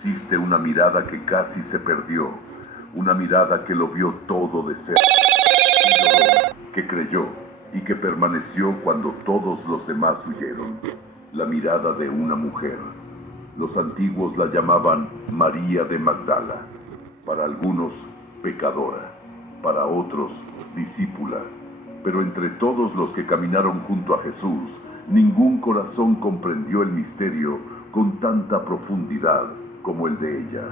Existe una mirada que casi se perdió, una mirada que lo vio todo de cerca, que creyó y que permaneció cuando todos los demás huyeron. La mirada de una mujer. Los antiguos la llamaban María de Magdala, para algunos pecadora, para otros discípula. Pero entre todos los que caminaron junto a Jesús, ningún corazón comprendió el misterio con tanta profundidad como el de ella.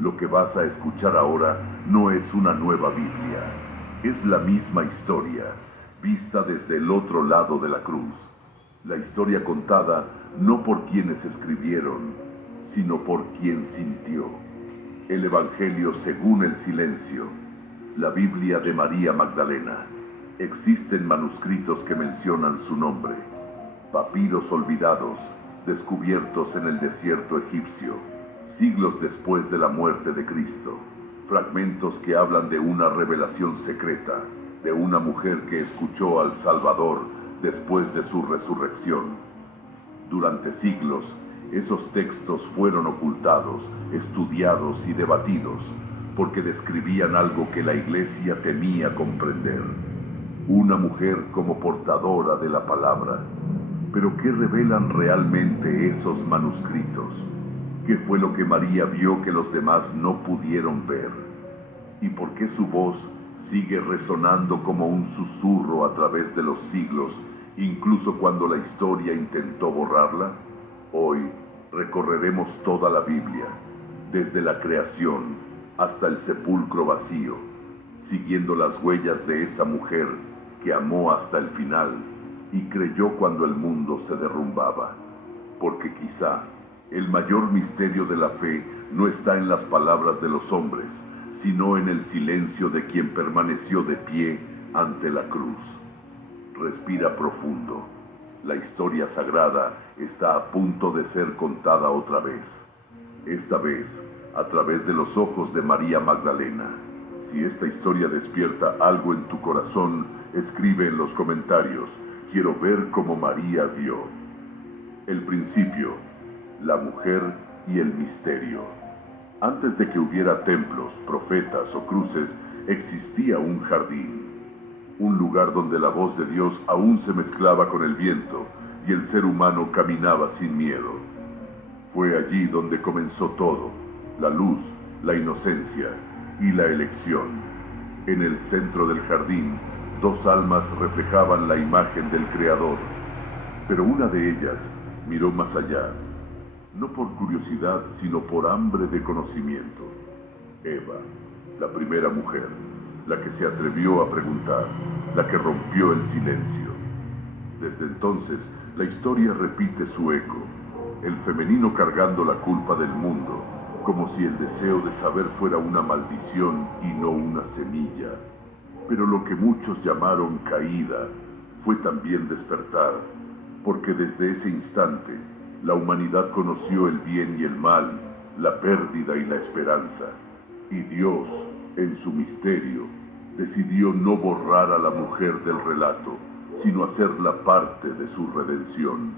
Lo que vas a escuchar ahora no es una nueva Biblia, es la misma historia, vista desde el otro lado de la cruz. La historia contada no por quienes escribieron, sino por quien sintió. El Evangelio según el silencio, la Biblia de María Magdalena. Existen manuscritos que mencionan su nombre, papiros olvidados, descubiertos en el desierto egipcio, siglos después de la muerte de Cristo. Fragmentos que hablan de una revelación secreta, de una mujer que escuchó al Salvador después de su resurrección. Durante siglos, esos textos fueron ocultados, estudiados y debatidos, porque describían algo que la Iglesia temía comprender. Una mujer como portadora de la palabra. Pero ¿qué revelan realmente esos manuscritos? ¿Qué fue lo que María vio que los demás no pudieron ver? ¿Y por qué su voz sigue resonando como un susurro a través de los siglos, incluso cuando la historia intentó borrarla? Hoy recorreremos toda la Biblia, desde la creación hasta el sepulcro vacío, siguiendo las huellas de esa mujer que amó hasta el final y creyó cuando el mundo se derrumbaba. Porque quizá el mayor misterio de la fe no está en las palabras de los hombres, sino en el silencio de quien permaneció de pie ante la cruz. Respira profundo. La historia sagrada está a punto de ser contada otra vez. Esta vez, a través de los ojos de María Magdalena. Si esta historia despierta algo en tu corazón, escribe en los comentarios: quiero ver cómo María vio. El principio, la mujer y el misterio. Antes de que hubiera templos, profetas o cruces, existía un jardín. Un lugar donde la voz de Dios aún se mezclaba con el viento y el ser humano caminaba sin miedo. Fue allí donde comenzó todo: la luz, la inocencia y la elección. En el centro del jardín, dos almas reflejaban la imagen del Creador, pero una de ellas miró más allá, no por curiosidad, sino por hambre de conocimiento. Eva, la primera mujer, la que se atrevió a preguntar, la que rompió el silencio. Desde entonces, la historia repite su eco, el femenino cargando la culpa del mundo, como si el deseo de saber fuera una maldición y no una semilla. Pero lo que muchos llamaron caída fue también despertar, porque desde ese instante la humanidad conoció el bien y el mal, la pérdida y la esperanza. Y Dios, en su misterio, decidió no borrar a la mujer del relato, sino hacerla parte de su redención.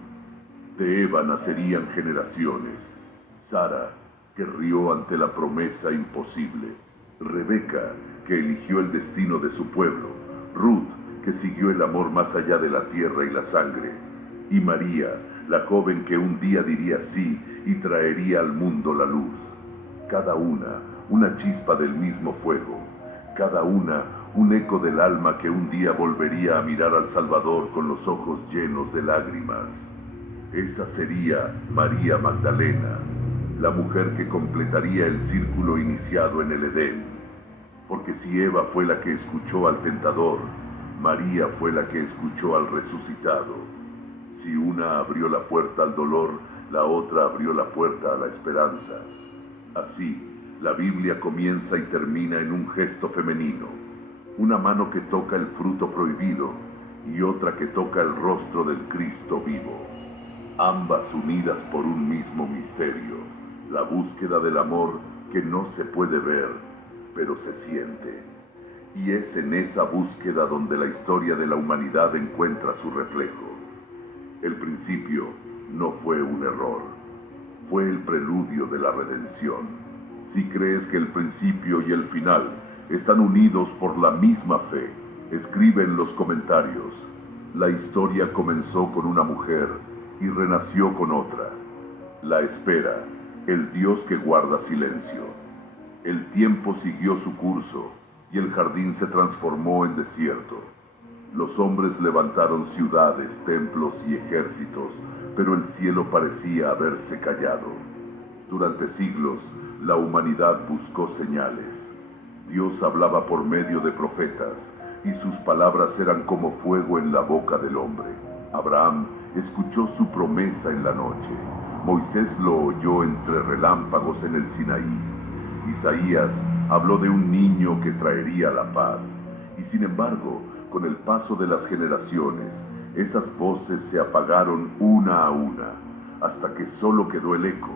De Eva nacerían generaciones: Sara, que rió ante la promesa imposible; Rebeca, que eligió el destino de su pueblo; Ruth, que siguió el amor más allá de la tierra y la sangre; y María, la joven que un día diría sí y traería al mundo la luz. Cada una chispa del mismo fuego; cada una, un eco del alma que un día volvería a mirar al Salvador con los ojos llenos de lágrimas. Esa sería María Magdalena, la mujer que completaría el círculo iniciado en el Edén. Porque si Eva fue la que escuchó al tentador, María fue la que escuchó al resucitado. Si una abrió la puerta al dolor, la otra abrió la puerta a la esperanza. Así, la Biblia comienza y termina en un gesto femenino: una mano que toca el fruto prohibido y otra que toca el rostro del Cristo vivo. Ambas unidas por un mismo misterio: la búsqueda del amor que no se puede ver, pero se siente. Y es en esa búsqueda donde la historia de la humanidad encuentra su reflejo. El principio no fue un error, fue el preludio de la redención. Si crees que el principio y el final están unidos por la misma fe, escribe en los comentarios: la historia comenzó con una mujer y renació con otra. La espera, el Dios que guarda silencio. El tiempo siguió su curso y el jardín se transformó en desierto. Los hombres levantaron ciudades, templos y ejércitos, pero el cielo parecía haberse callado. Durante siglos, la humanidad buscó señales. Dios hablaba por medio de profetas, y sus palabras eran como fuego en la boca del hombre. Abraham escuchó su promesa en la noche. Moisés lo oyó entre relámpagos en el Sinaí. Isaías habló de un niño que traería la paz. Y sin embargo, con el paso de las generaciones, esas voces se apagaron una a una, hasta que solo quedó el eco.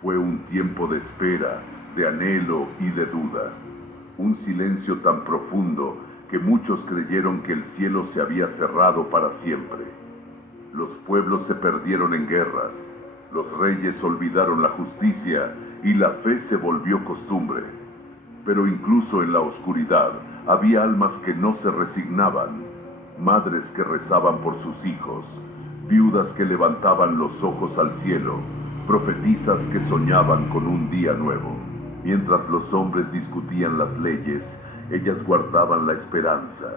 Fue un tiempo de espera, de anhelo y de duda. Un silencio tan profundo que muchos creyeron que el cielo se había cerrado para siempre. Los pueblos se perdieron en guerras, los reyes olvidaron la justicia y la fe se volvió costumbre. Pero incluso en la oscuridad había almas que no se resignaban, madres que rezaban por sus hijos, viudas que levantaban los ojos al cielo, profetisas que soñaban con un día nuevo. Mientras los hombres discutían las leyes, ellas guardaban la esperanza,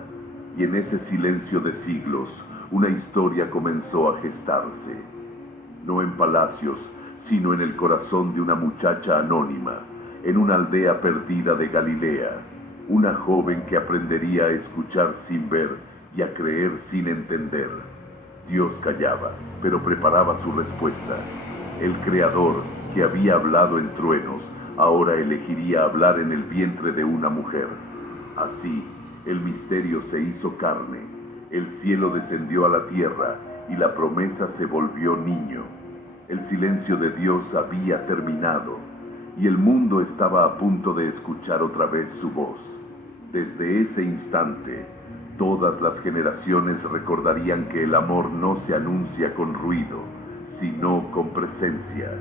y en ese silencio de siglos, una historia comenzó a gestarse. No en palacios, sino en el corazón de una muchacha anónima, en una aldea perdida de Galilea, una joven que aprendería a escuchar sin ver y a creer sin entender. Dios callaba, pero preparaba su respuesta. El Creador, que había hablado en truenos, ahora elegiría hablar en el vientre de una mujer. Así, el misterio se hizo carne, el cielo descendió a la tierra y la promesa se volvió niño. El silencio de Dios había terminado y el mundo estaba a punto de escuchar otra vez su voz. Desde ese instante, todas las generaciones recordarían que el amor no se anuncia con ruido, sino con presencia.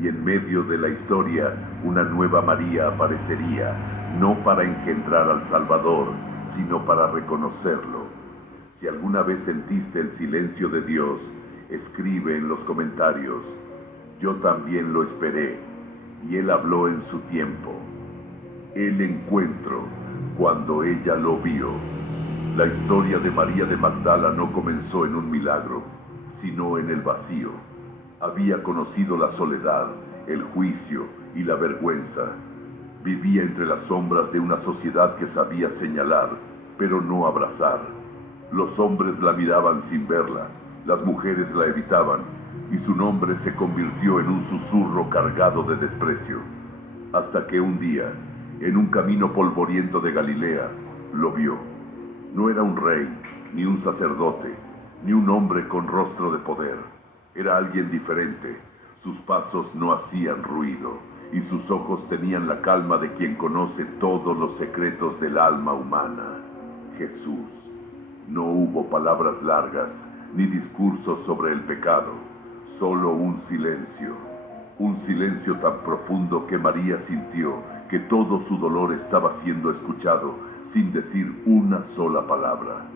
Y en medio de la historia, una nueva María aparecería, no para engendrar al Salvador, sino para reconocerlo. Si alguna vez sentiste el silencio de Dios, escribe en los comentarios: yo también lo esperé, y Él habló en su tiempo. El encuentro, cuando ella lo vio. La historia de María de Magdala no comenzó en un milagro, sino en el vacío. Había conocido la soledad, el juicio y la vergüenza. Vivía entre las sombras de una sociedad que sabía señalar, pero no abrazar. Los hombres la miraban sin verla, las mujeres la evitaban, y su nombre se convirtió en un susurro cargado de desprecio. Hasta que un día, en un camino polvoriento de Galilea, lo vio. No era un rey, ni un sacerdote, ni un hombre con rostro de poder. Era alguien diferente. Sus pasos no hacían ruido, y sus ojos tenían la calma de quien conoce todos los secretos del alma humana. Jesús. No hubo palabras largas, ni discursos sobre el pecado, solo un silencio tan profundo que María sintió que todo su dolor estaba siendo escuchado sin decir una sola palabra.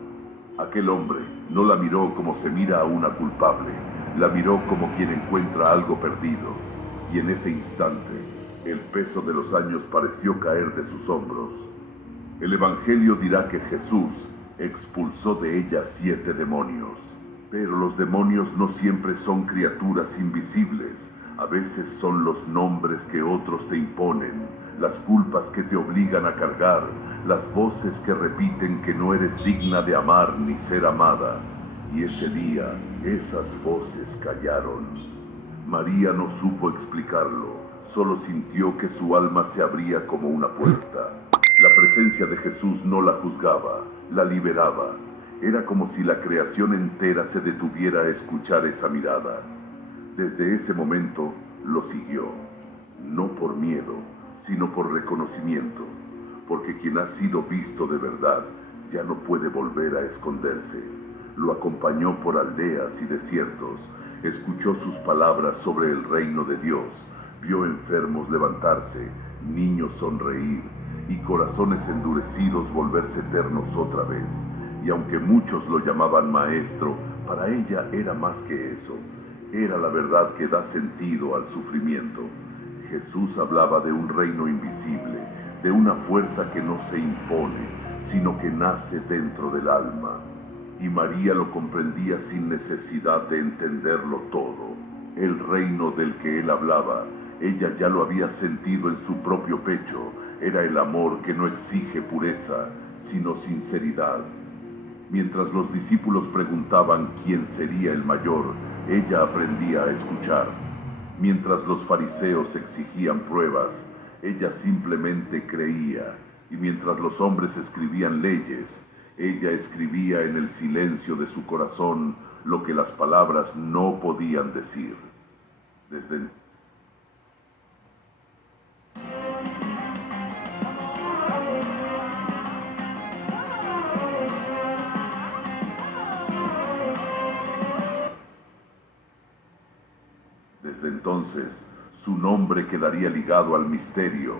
Aquel hombre no la miró como se mira a una culpable, la miró como quien encuentra algo perdido, y en ese instante el peso de los años pareció caer de sus hombros. El Evangelio dirá que Jesús expulsó de ella 7 demonios. Pero los demonios no siempre son criaturas invisibles. A veces son los nombres que otros te imponen, las culpas que te obligan a cargar, las voces que repiten que no eres digna de amar ni ser amada. Y ese día, esas voces callaron. María no supo explicarlo, solo sintió que su alma se abría como una puerta. La presencia de Jesús no la juzgaba, la liberaba. Era como si la creación entera se detuviera a escuchar esa mirada. Desde ese momento lo siguió, no por miedo, sino por reconocimiento, porque quien ha sido visto de verdad ya no puede volver a esconderse. Lo acompañó por aldeas y desiertos, Escuchó sus palabras sobre el reino de Dios, vio enfermos levantarse, niños sonreír y corazones endurecidos volverse eternos otra vez. Y aunque muchos lo llamaban maestro, para ella era más que eso. Era la verdad que da sentido al sufrimiento. Jesús hablaba de un reino invisible, de una fuerza que no se impone, sino que nace dentro del alma. Y María lo comprendía sin necesidad de entenderlo todo. El reino del que él hablaba, ella ya lo había sentido en su propio pecho. Era el amor que no exige pureza, sino sinceridad. Mientras los discípulos preguntaban quién sería el mayor, ella aprendía a escuchar. Mientras los fariseos exigían pruebas, ella simplemente creía. Y mientras los hombres escribían leyes, ella escribía en el silencio de su corazón lo que las palabras no podían decir. Desde entonces, su nombre quedaría ligado al misterio.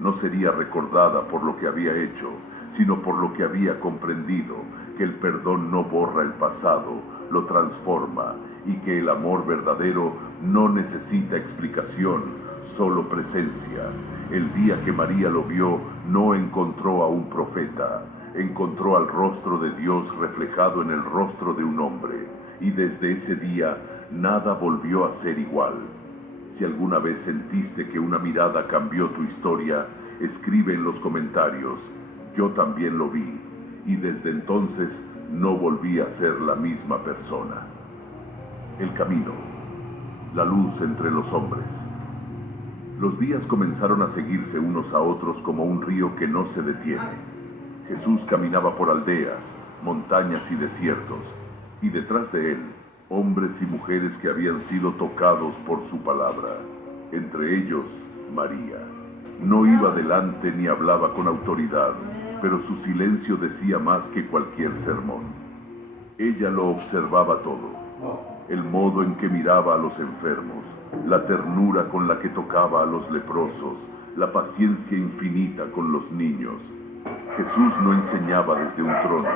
No sería recordada por lo que había hecho, sino por lo que había comprendido, que el perdón no borra el pasado, lo transforma, y que el amor verdadero no necesita explicación, solo presencia. El día que María lo vio, no encontró a un profeta, encontró al rostro de Dios reflejado en el rostro de un hombre, y desde ese día nada volvió a ser igual. Si alguna vez sentiste que una mirada cambió tu historia, escribe en los comentarios: yo también lo vi, y desde entonces no volví a ser la misma persona. El camino, la luz entre los hombres. Los días comenzaron a seguirse unos a otros como un río que no se detiene. Jesús caminaba por aldeas, montañas y desiertos, y detrás de él, hombres y mujeres que habían sido tocados por su palabra, entre ellos María. No iba delante ni hablaba con autoridad, pero su silencio decía más que cualquier sermón. Ella lo observaba todo, el modo en que miraba a los enfermos, la ternura con la que tocaba a los leprosos, la paciencia infinita con los niños. Jesús no enseñaba desde un trono,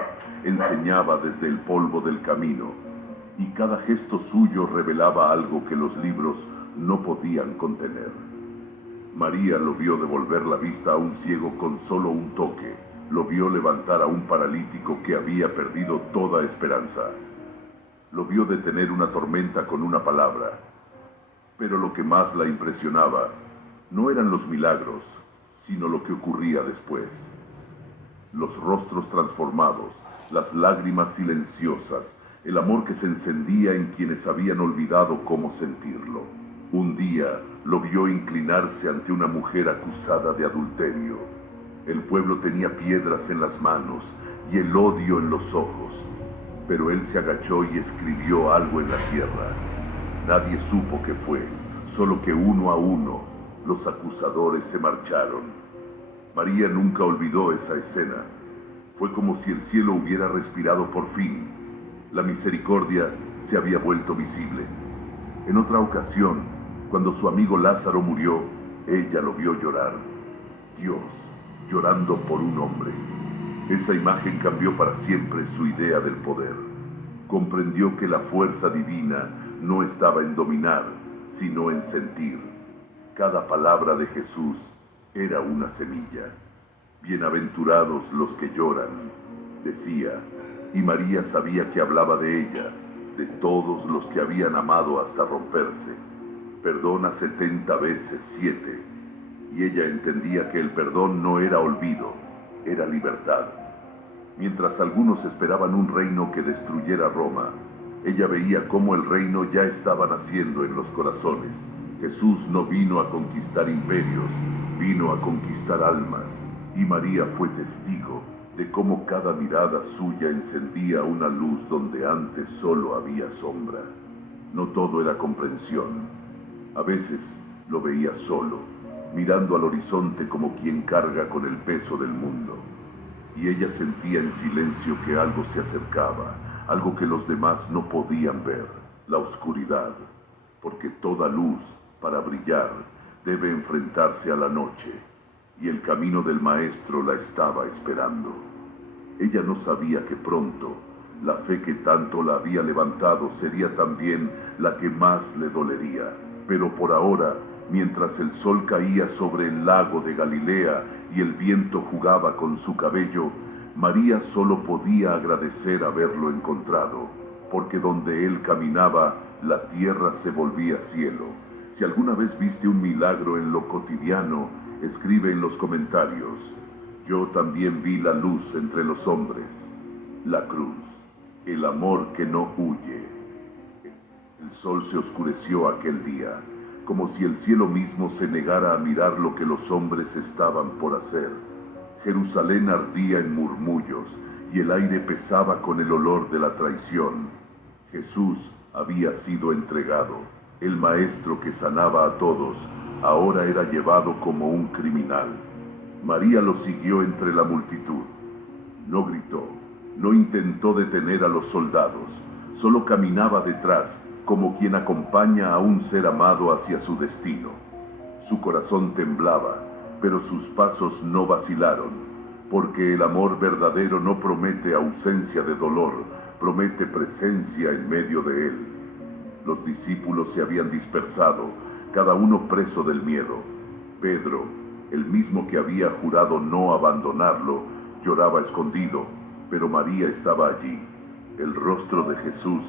enseñaba desde el polvo del camino, y cada gesto suyo revelaba algo que los libros no podían contener. María lo vio devolver la vista a un ciego con solo un toque, lo vio levantar a un paralítico que había perdido toda esperanza, lo vio detener una tormenta con una palabra. Pero lo que más la impresionaba no eran los milagros, sino lo que ocurría después. Los rostros transformados, las lágrimas silenciosas, el amor que se encendía en quienes habían olvidado cómo sentirlo. Un día lo vio inclinarse ante una mujer acusada de adulterio. El pueblo tenía piedras en las manos y el odio en los ojos, pero él se agachó y escribió algo en la tierra. Nadie supo qué fue, solo que uno a uno los acusadores se marcharon. María nunca olvidó esa escena. Fue como si el cielo hubiera respirado por fin. La misericordia se había vuelto visible. En otra ocasión, cuando su amigo Lázaro murió, ella lo vio llorar. Dios, llorando por un hombre. Esa imagen cambió para siempre su idea del poder. Comprendió que la fuerza divina no estaba en dominar, sino en sentir. Cada palabra de Jesús era una semilla. Bienaventurados los que lloran, decía, y María sabía que hablaba de ella, de todos los que habían amado hasta romperse. Perdona 70 veces 7. Y ella entendía que el perdón no era olvido, era libertad. Mientras algunos esperaban un reino que destruyera Roma, ella veía cómo el reino ya estaba naciendo en los corazones. Jesús no vino a conquistar imperios, vino a conquistar almas. Y María fue testigo de cómo cada mirada suya encendía una luz donde antes solo había sombra. No todo era comprensión. A veces lo veía solo, mirando al horizonte como quien carga con el peso del mundo. Y ella sentía en silencio que algo se acercaba, algo que los demás no podían ver. la oscuridad, porque toda luz, para brillar, debe enfrentarse a la noche, y el camino del Maestro la estaba esperando. Ella no sabía que pronto, la fe que tanto la había levantado sería también la que más le dolería. Pero por ahora, mientras el sol caía sobre el lago de Galilea y el viento jugaba con su cabello, María solo podía agradecer haberlo encontrado, porque donde él caminaba, la tierra se volvía cielo. Si alguna vez viste un milagro en lo cotidiano, escribe en los comentarios. Yo también vi la luz entre los hombres, la cruz, el amor que no huye. El sol se oscureció aquel día, como si el cielo mismo se negara a mirar lo que los hombres estaban por hacer. Jerusalén ardía en murmullos y el aire pesaba con el olor de la traición. Jesús había sido entregado. El maestro que sanaba a todos ahora era llevado como un criminal. María lo siguió entre la multitud. No gritó, no intentó detener a los soldados, solo caminaba detrás como quien acompaña a un ser amado hacia su destino. Su corazón temblaba, pero sus pasos no vacilaron, porque el amor verdadero no promete ausencia de dolor, promete presencia en medio de él. Los discípulos se habían dispersado, cada uno preso del miedo. Pedro, el mismo que había jurado no abandonarlo, lloraba escondido, pero María estaba allí. El rostro de Jesús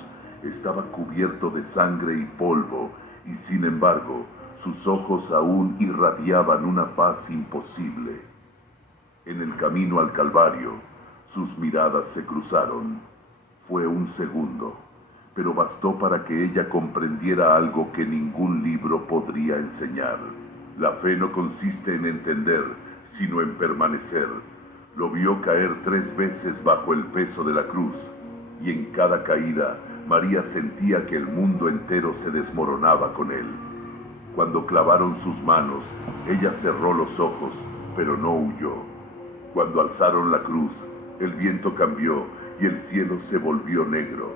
estaba cubierto de sangre y polvo, y sin embargo, sus ojos aún irradiaban una paz imposible. En el camino al Calvario, sus miradas se cruzaron. Fue un segundo, pero bastó para que ella comprendiera algo que ningún libro podría enseñar. La fe no consiste en entender, sino en permanecer. Lo vio caer 3 veces bajo el peso de la cruz, y en cada caída, María sentía que el mundo entero se desmoronaba con él. Cuando clavaron sus manos, ella cerró los ojos, pero no huyó. Cuando alzaron la cruz, el viento cambió y el cielo se volvió negro.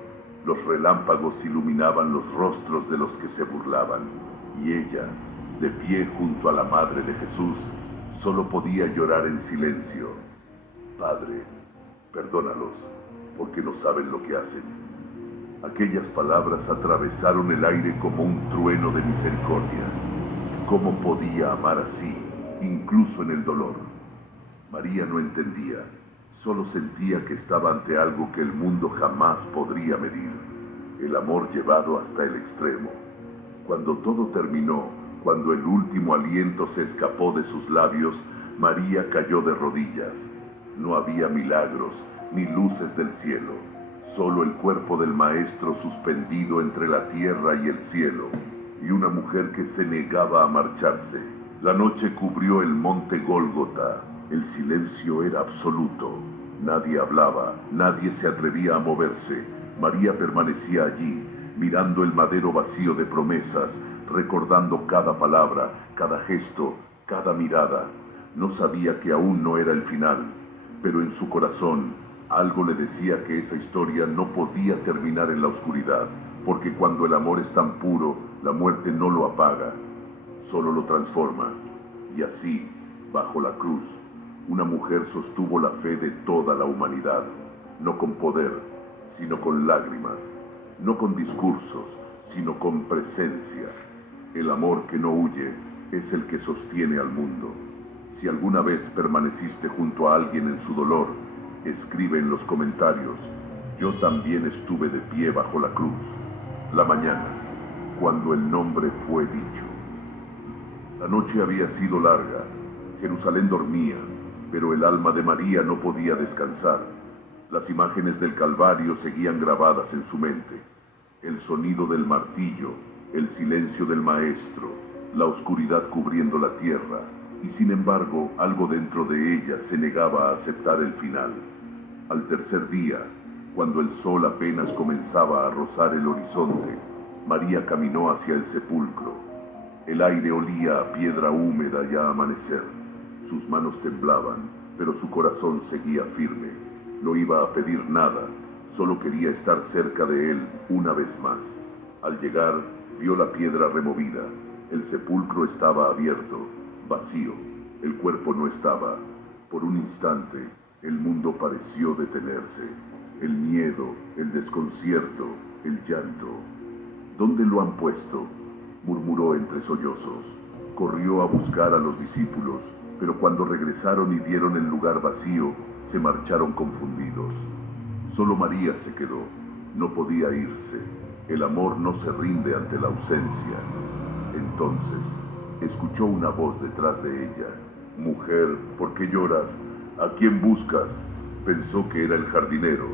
Los relámpagos iluminaban los rostros de los que se burlaban, y ella, de pie junto a la madre de Jesús, solo podía llorar en silencio. Padre, perdónalos, porque no saben lo que hacen. Aquellas palabras atravesaron el aire como un trueno de misericordia. ¿Cómo podía amar así, incluso en el dolor? María no entendía, solo sentía que estaba ante algo que el mundo jamás podría medir, el amor llevado hasta el extremo. Cuando todo terminó, cuando el último aliento se escapó de sus labios, María cayó de rodillas. No había milagros, ni luces del cielo, solo el cuerpo del Maestro suspendido entre la tierra y el cielo, y una mujer que se negaba a marcharse. La noche cubrió el monte Gólgota. El silencio era absoluto. Nadie hablaba, nadie se atrevía a moverse. María permanecía allí, mirando el madero vacío de promesas, recordando cada palabra, cada gesto, cada mirada. No sabía que aún no era el final, pero en su corazón algo le decía que esa historia no podía terminar en la oscuridad, porque cuando el amor es tan puro, la muerte no lo apaga, solo lo transforma. Y así, bajo la cruz, una mujer sostuvo la fe de toda la humanidad, no con poder, sino con lágrimas, no con discursos, sino con presencia. El amor que no huye es el que sostiene al mundo. Si alguna vez permaneciste junto a alguien en su dolor, escribe en los comentarios: yo también estuve de pie bajo la cruz. La mañana, cuando el nombre fue dicho. La noche había sido larga. Jerusalén dormía, pero el alma de María no podía descansar. Las imágenes del Calvario seguían grabadas en su mente. El sonido del martillo, el silencio del Maestro, la oscuridad cubriendo la tierra, y sin embargo, algo dentro de ella se negaba a aceptar el final. Al tercer día, cuando el sol apenas comenzaba a rozar el horizonte, María caminó hacia el sepulcro. El aire olía a piedra húmeda y a amanecer. Sus manos temblaban, pero su corazón seguía firme. No iba a pedir nada, solo quería estar cerca de él una vez más. Al llegar, vio la piedra removida. El sepulcro estaba abierto, vacío. El cuerpo no estaba. Por un instante, el mundo pareció detenerse. El miedo, el desconcierto, el llanto. ¿Dónde lo han puesto?, murmuró entre sollozos. Corrió a buscar a los discípulos, pero cuando regresaron y vieron el lugar vacío, se marcharon confundidos. Solo María se quedó. No podía irse. El amor no se rinde ante la ausencia. Entonces, escuchó una voz detrás de ella. «Mujer, ¿por qué lloras? ¿A quién buscas?». Pensó que era el jardinero.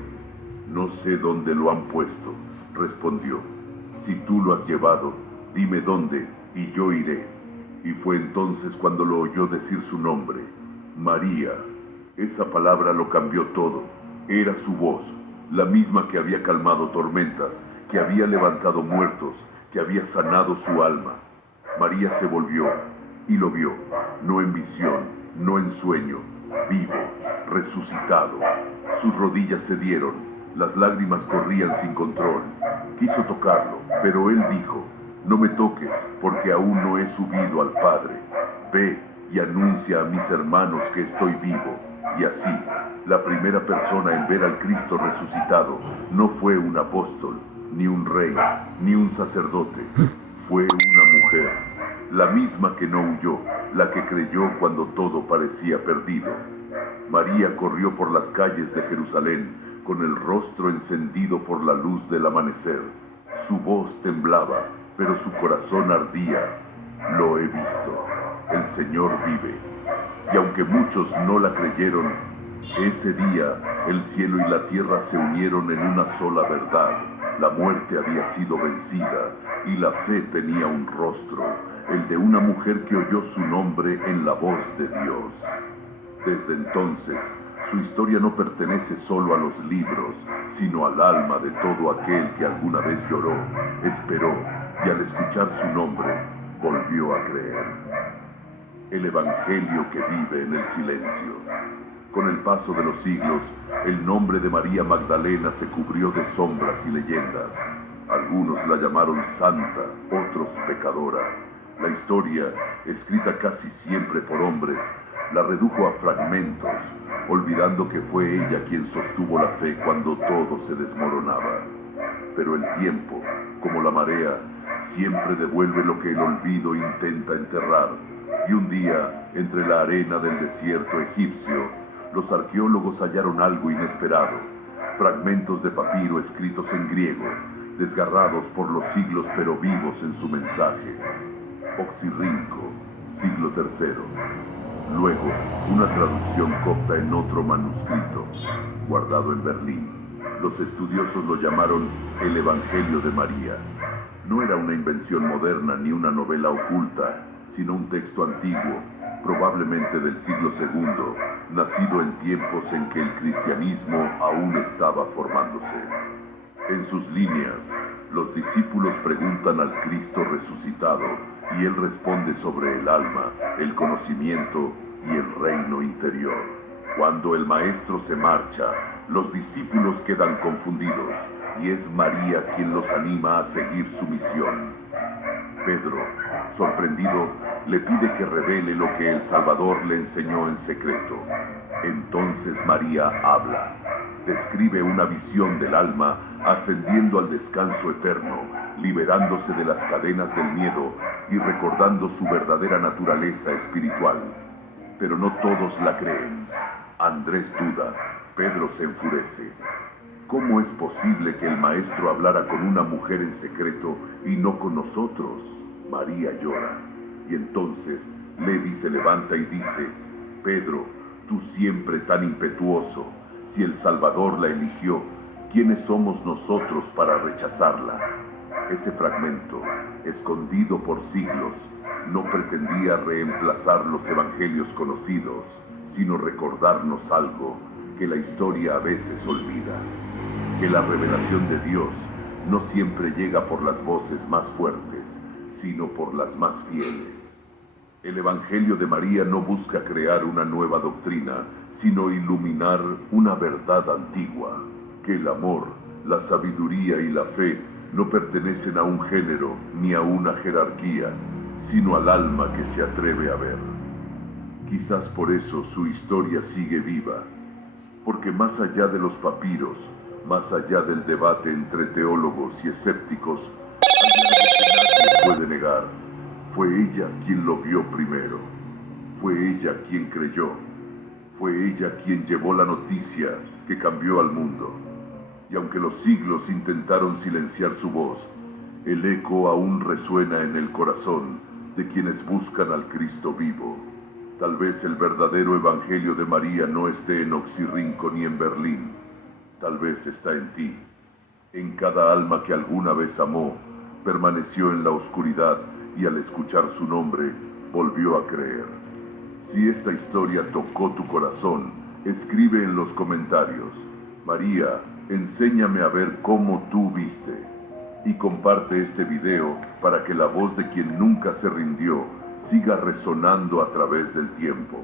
«No sé dónde lo han puesto», respondió. «Si tú lo has llevado, dime dónde, y yo iré». Y fue entonces cuando lo oyó decir su nombre, María. Esa palabra lo cambió todo. Era su voz, la misma que había calmado tormentas, que había levantado muertos, que había sanado su alma. María se volvió y lo vio, no en visión, no en sueño, vivo, resucitado. Sus rodillas cedieron, las lágrimas corrían sin control. Quiso tocarlo, pero él dijo: «No me toques, porque aún no he subido al Padre. Ve y anuncia a mis hermanos que estoy vivo». Y así, la primera persona en ver al Cristo resucitado no fue un apóstol, ni un rey, ni un sacerdote. Fue una mujer, la misma que no huyó, la que creyó cuando todo parecía perdido. María corrió por las calles de Jerusalén con el rostro encendido por la luz del amanecer. Su voz temblaba, pero su corazón ardía. «Lo he visto. El Señor vive». Y aunque muchos no la creyeron, ese día el cielo y la tierra se unieron en una sola verdad. La muerte había sido vencida y la fe tenía un rostro, el de una mujer que oyó su nombre en la voz de Dios. Desde entonces, su historia no pertenece solo a los libros, sino al alma de todo aquel que alguna vez lloró, esperó y al escuchar su nombre, volvió a creer. El Evangelio que vive en el silencio. Con el paso de los siglos, el nombre de María Magdalena se cubrió de sombras y leyendas. Algunos la llamaron santa, otros pecadora. La historia, escrita casi siempre por hombres, la redujo a fragmentos, olvidando que fue ella quien sostuvo la fe cuando todo se desmoronaba. Pero el tiempo, como la marea, siempre devuelve lo que el olvido intenta enterrar. Y un día, entre la arena del desierto egipcio, los arqueólogos hallaron algo inesperado: fragmentos de papiro escritos en griego, desgarrados por los siglos pero vivos en su mensaje. Oxirrinco, siglo III. Luego, una traducción copta en otro manuscrito, guardado en Berlín. Los estudiosos lo llamaron el Evangelio de María. No era una invención moderna ni una novela oculta, sino un texto antiguo, probablemente del siglo II, nacido en tiempos en que el cristianismo aún estaba formándose. En sus líneas, los discípulos preguntan al Cristo resucitado y él responde sobre el alma, el conocimiento y el reino interior. Cuando el maestro se marcha, los discípulos quedan confundidos y es María quien los anima a seguir su misión. Pedro, sorprendido, le pide que revele lo que el Salvador le enseñó en secreto. Entonces María habla, describe una visión del alma ascendiendo al descanso eterno, liberándose de las cadenas del miedo y recordando su verdadera naturaleza espiritual. Pero no todos la creen. Andrés duda, Pedro se enfurece. ¿Cómo es posible que el maestro hablara con una mujer en secreto y no con nosotros? María llora. Y entonces Levi se levanta y dice: Pedro, tú siempre tan impetuoso, si el Salvador la eligió, ¿quiénes somos nosotros para rechazarla? Ese fragmento, escondido por siglos, no pretendía reemplazar los evangelios conocidos, sino recordarnos algo que la historia a veces olvida: que la revelación de Dios no siempre llega por las voces más fuertes, sino por las más fieles. El Evangelio de María no busca crear una nueva doctrina, sino iluminar una verdad antigua: que el amor, la sabiduría y la fe no pertenecen a un género ni a una jerarquía, sino al alma que se atreve a ver. Quizás por eso su historia sigue viva, porque más allá de los papiros, más allá del debate entre teólogos y escépticos, hay algo que nadie puede negar. Fue ella quien lo vio primero, fue ella quien creyó, fue ella quien llevó la noticia que cambió al mundo. Y aunque los siglos intentaron silenciar su voz, el eco aún resuena en el corazón de quienes buscan al Cristo vivo. Tal vez el verdadero evangelio de María no esté en Oxirrinco ni en Berlín. Tal vez está en ti, en cada alma que alguna vez amó, permaneció en la oscuridad y al escuchar su nombre, volvió a creer. Si esta historia tocó tu corazón, escribe en los comentarios: María, enséñame a ver cómo tú viste. Y comparte este video para que la voz de quien nunca se rindió siga resonando a través del tiempo.